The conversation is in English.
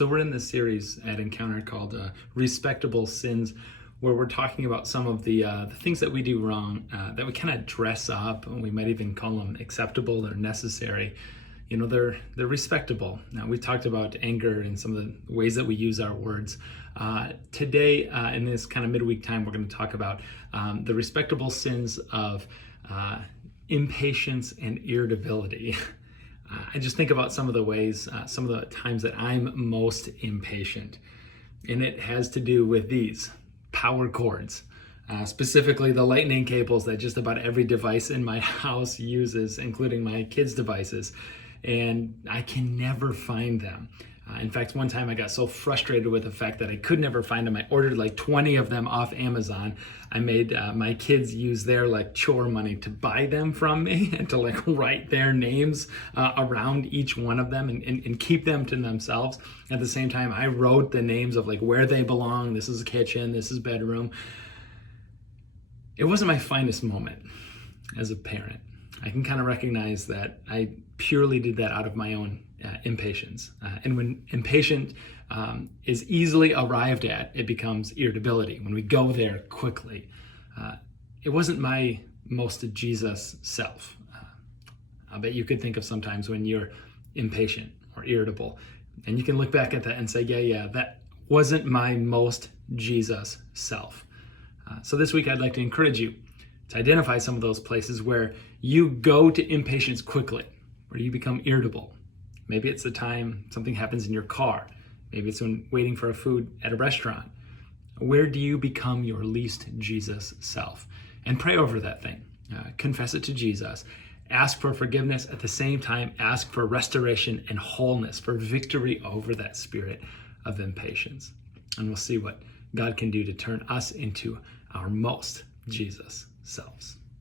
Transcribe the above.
So we're in this series at Encounter called Respectable Sins, where we're talking about some of the things that we do wrong, that we kind of dress up, and we might even call them acceptable or necessary. You know, they're respectable. Now, we talked about anger and some of the ways that we use our words. Today, in this kind of midweek time, we're going to talk about the respectable sins of impatience and irritability. I just think about some of the ways, some of the times that I'm most impatient. And it has to do with these power cords, specifically the lightning cables that just about every device in my house uses, including my kids' devices. And I can never find them. In fact, one time I got so frustrated with the fact that I could never find them. I ordered like 20 of them off Amazon. I made my kids use their like chore money to buy them from me and to like write their names around each one of them and keep them to themselves. At the same time, I wrote the names of like where they belong. This is a kitchen, this is bedroom. It wasn't my finest moment as a parent. I can kind of recognize that I purely did that out of my own impatience. And when impatient is easily arrived at, it becomes irritability. When we go there quickly, it wasn't my most Jesus self. I bet you could think of sometimes when you're impatient or irritable, and you can look back at that and say, yeah, that wasn't my most Jesus self. So this week, I'd like to encourage you to identify some of those places where you go to impatience quickly, where you become irritable. Maybe it's the time something happens in your car. Maybe it's when waiting for a food at a restaurant. Where do you become your least Jesus self? And pray over that thing. Confess it to Jesus. Ask for forgiveness. At the same time, ask for restoration and wholeness, for victory over that spirit of impatience. And we'll see what God can do to turn us into our most Jesus selves.